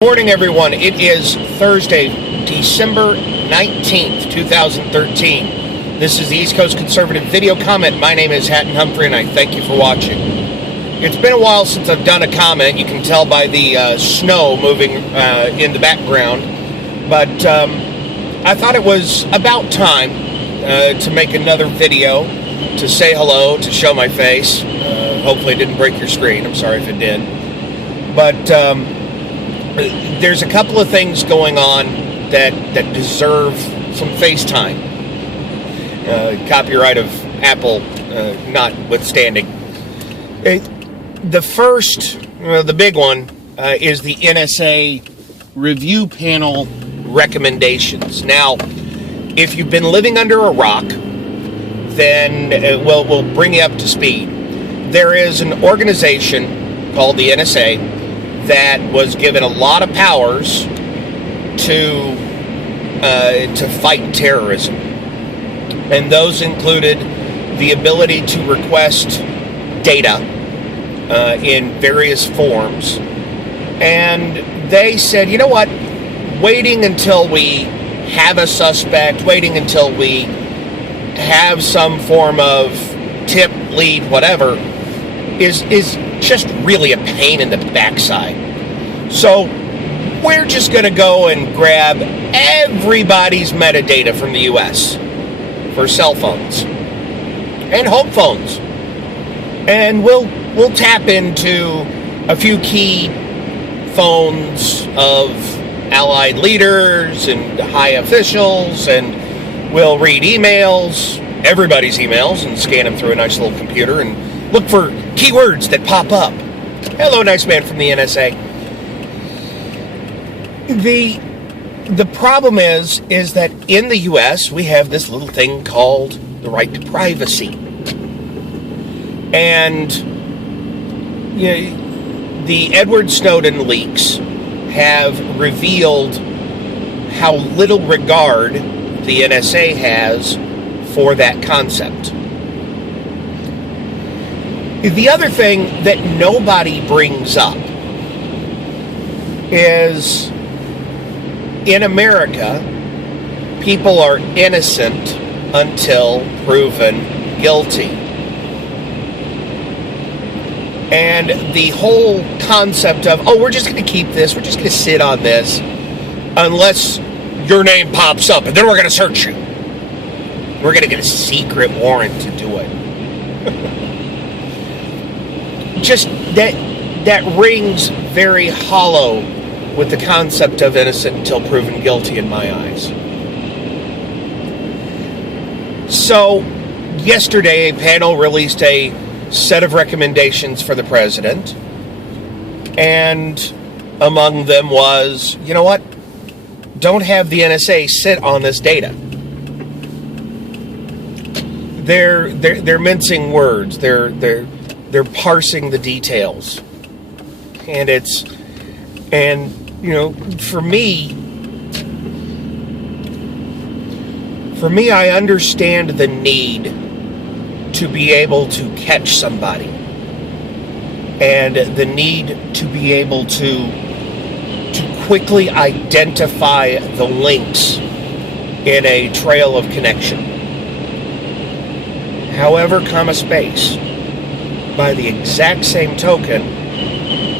Morning, everyone. It is Thursday, December 19th, 2013. This is the East Coast Conservative Video Comment. My name is Hatton Humphrey, and I thank you for watching. It's been a while since I've done a comment. You can tell by the snow moving in the background. But I thought it was about time to make another video, to say hello, to show my face. Hopefully it didn't break your screen. I'm sorry if it did. But there's a couple of things going on that deserve some FaceTime. Copyright of Apple notwithstanding. The first, the big one, is the NSA review panel recommendations. Now, if you've been living under a rock, then we'll bring you up to speed. There is an organization called the NSA that was given a lot of powers to fight terrorism. And those included the ability to request data in various forms. And they said, you know what, waiting until we have a suspect, waiting until we have some form of tip, lead, whatever, is just really a pain in the backside. So we're just going to go and grab everybody's metadata from the U.S. for cell phones and home phones, and we'll tap into a few key phones of allied leaders and high officials, and we'll read emails, everybody's emails, and scan them through a nice little computer and look for keywords that pop up. Hello, nice man from the NSA. The problem is that in the U.S. we have this little thing called the right to privacy. And the Edward Snowden leaks have revealed how little regard the NSA has for that concept. The other thing that nobody brings up is, in America, people are innocent until proven guilty. And the whole concept of, we're just going to keep this, we're just going to sit on this, unless your name pops up, and then we're going to search you. We're going to get a secret warrant to do it. Just that rings very hollow with the concept of innocent until proven guilty in my eyes. So, yesterday a panel released a set of recommendations for the president, and among them was, you know what? Don't have the NSA sit on this data. They're mincing words. They're parsing the details, and for me, I understand the need to be able to catch somebody, and the need to be able to quickly identify the links in a trail of connection. However, by the exact same token,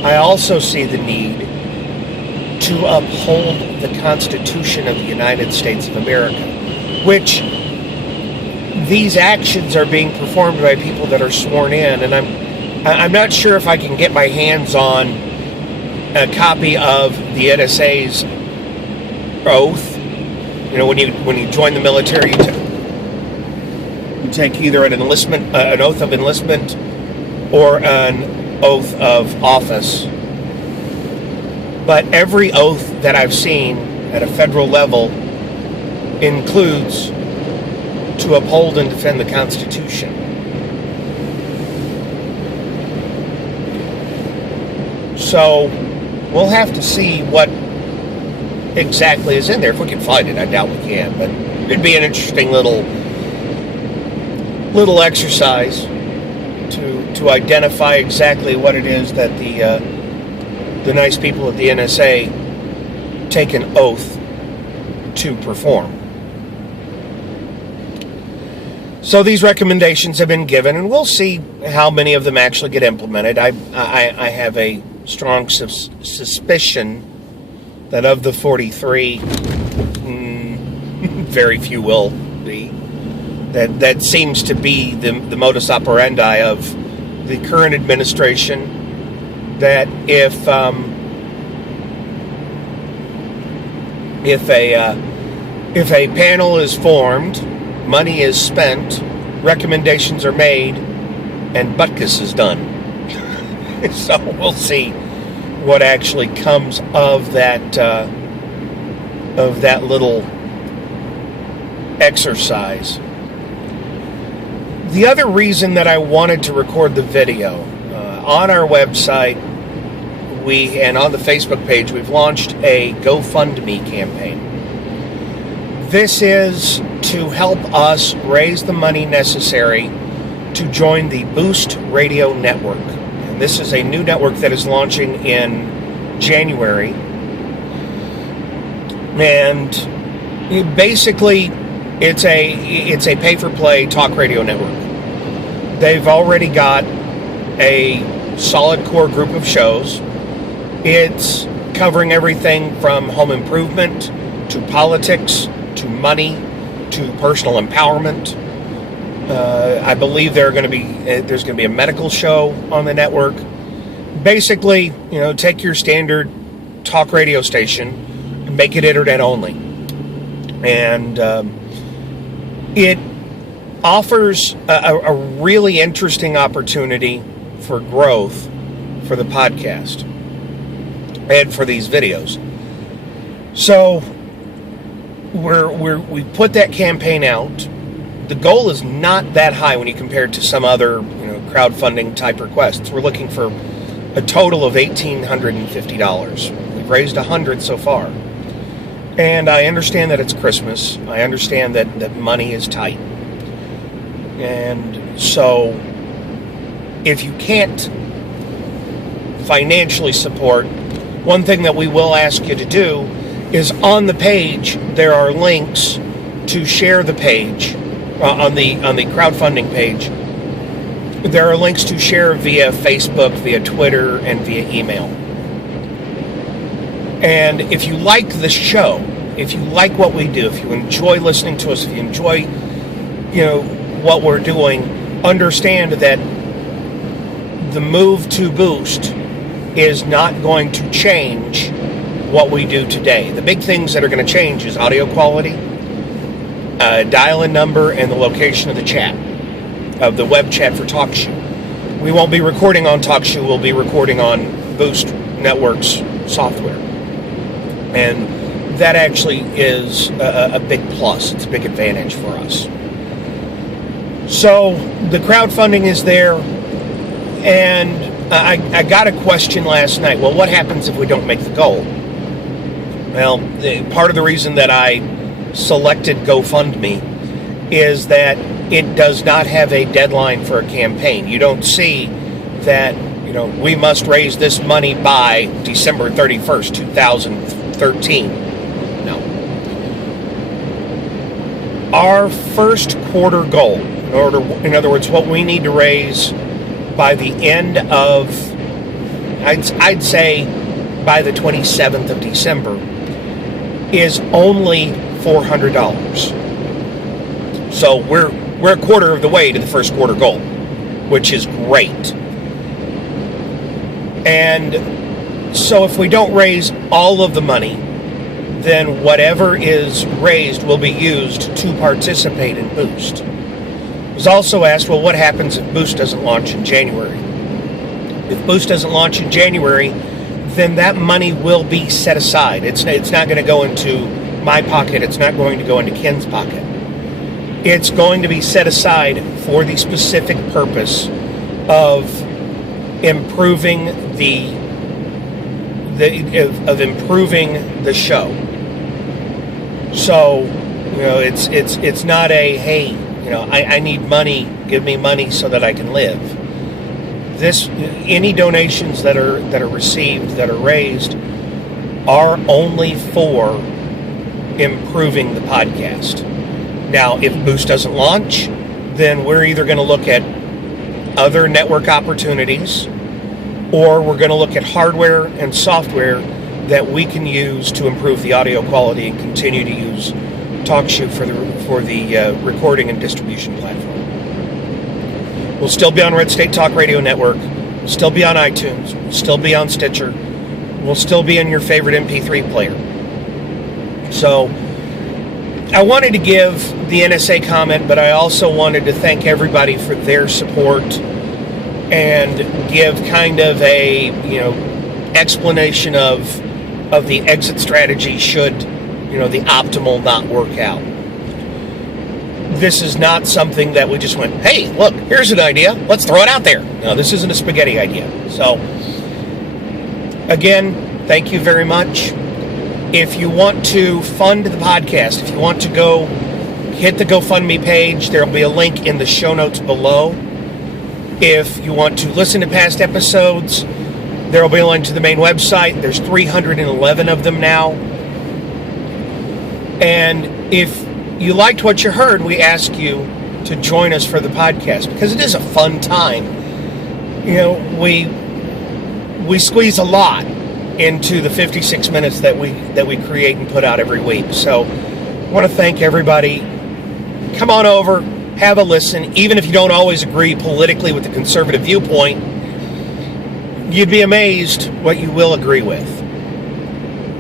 I also see the need to uphold the Constitution of the United States of America, which these actions are being performed by people that are sworn in, and I'm not sure if I can get my hands on a copy of the NSA's oath. When you join the military, you take either an oath of enlistment, or an oath of office. But every oath that I've seen at a federal level includes to uphold and defend the Constitution. So we'll have to see what exactly is in there. If we can find it, I doubt we can, but it'd be an interesting little exercise to identify exactly what it is that the nice people at the NSA take an oath to perform. So these recommendations have been given, and we'll see how many of them actually get implemented. I have a strong suspicion that of the 43, very few will be. That seems to be the modus operandi of the current administration, that if a panel is formed, money is spent, recommendations are made, and butkus is done. So we'll see what actually comes of that little exercise. The other reason that I wanted to record the video, on our website, and on the Facebook page, we've launched a GoFundMe campaign. This is to help us raise the money necessary to join the Boost Radio Network. And this is a new network that is launching in January. And basically, it's a pay-for-play talk radio network. They've already got a solid core group of shows. It's covering everything from home improvement to politics to money to personal empowerment. I believe there's going to be a medical show on the network. Basically, take your standard talk radio station and make it internet only. And it offers a really interesting opportunity for growth for the podcast and for these videos. So we put that campaign out. The goal is not that high when you compare it to some other crowdfunding type requests. We're looking for a total of $1,850. We've raised $100 so far. And I understand that it's Christmas. I understand that money is tight. And so if you can't financially support, one thing that we will ask you to do is on the page, there are links to share the page. On the crowdfunding page, there are links to share via Facebook, via Twitter, and via email. And if you like the show, if you like what we do, if you enjoy listening to us, if you enjoy, what we're doing, understand that the move to Boost is not going to change what we do today. The big things that are going to change is audio quality, dial-in number, and the location of the chat, of the web chat for TalkShoe. We won't be recording on TalkShoe. We'll be recording on Boost Network's software. And that actually is a big plus. It's a big advantage for us. So the crowdfunding is there, and I got a question last night. Well, what happens if we don't make the goal? Well, part of the reason that I selected GoFundMe is that it does not have a deadline for a campaign. You don't see that, we must raise this money by December 31st, 2013. No. Our first quarter goal, in other words, what we need to raise by the end of, I'd say by the 27th of December, is only $400. So we're a quarter of the way to the first quarter goal, which is great. And so if we don't raise all of the money, then whatever is raised will be used to participate in Boost. I was also asked, well, what happens if Boost doesn't launch in January? If Boost doesn't launch in January, then that money will be set aside. It's not going to go into my pocket. It's not going to go into Ken's pocket. It's going to be set aside for the specific purpose of improving improving the show. So, it's not a, hey, I need money, give me money so that I can live. Any donations that are received, that are raised, are only for improving the podcast. Now, if Boost doesn't launch, then we're either going to look at other network opportunities, or we're going to look at hardware and software that we can use to improve the audio quality and continue to use TalkShoe for the recording and distribution platform. We'll still be on Red State Talk Radio Network, still be on iTunes, we'll still be on Stitcher, we'll still be in your favorite MP3 player. So I wanted to give the NSA comment, but I also wanted to thank everybody for their support and give kind of a, explanation of the exit strategy should, the optimal not work out. This is not something that we just went, hey, look, here's an idea, let's throw it out there. No, this isn't a spaghetti idea. So, again, thank you very much. If you want to fund the podcast, if you want to go hit the GoFundMe page, there will be a link in the show notes below. If you want to listen to past episodes, there will be a link to the main website. There's 311 of them now. And if you liked what you heard, we ask you to join us for the podcast, because it is a fun time. We squeeze a lot into the 56 minutes that we create and put out every week. So I want to thank everybody. Come on over, have a listen. Even if you don't always agree politically with the conservative viewpoint, you'd be amazed what you will agree with.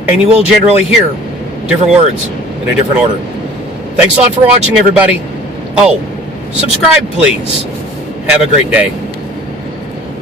And you will generally hear different words in a different order. Thanks a lot for watching, everybody. Oh, subscribe, please. Have a great day.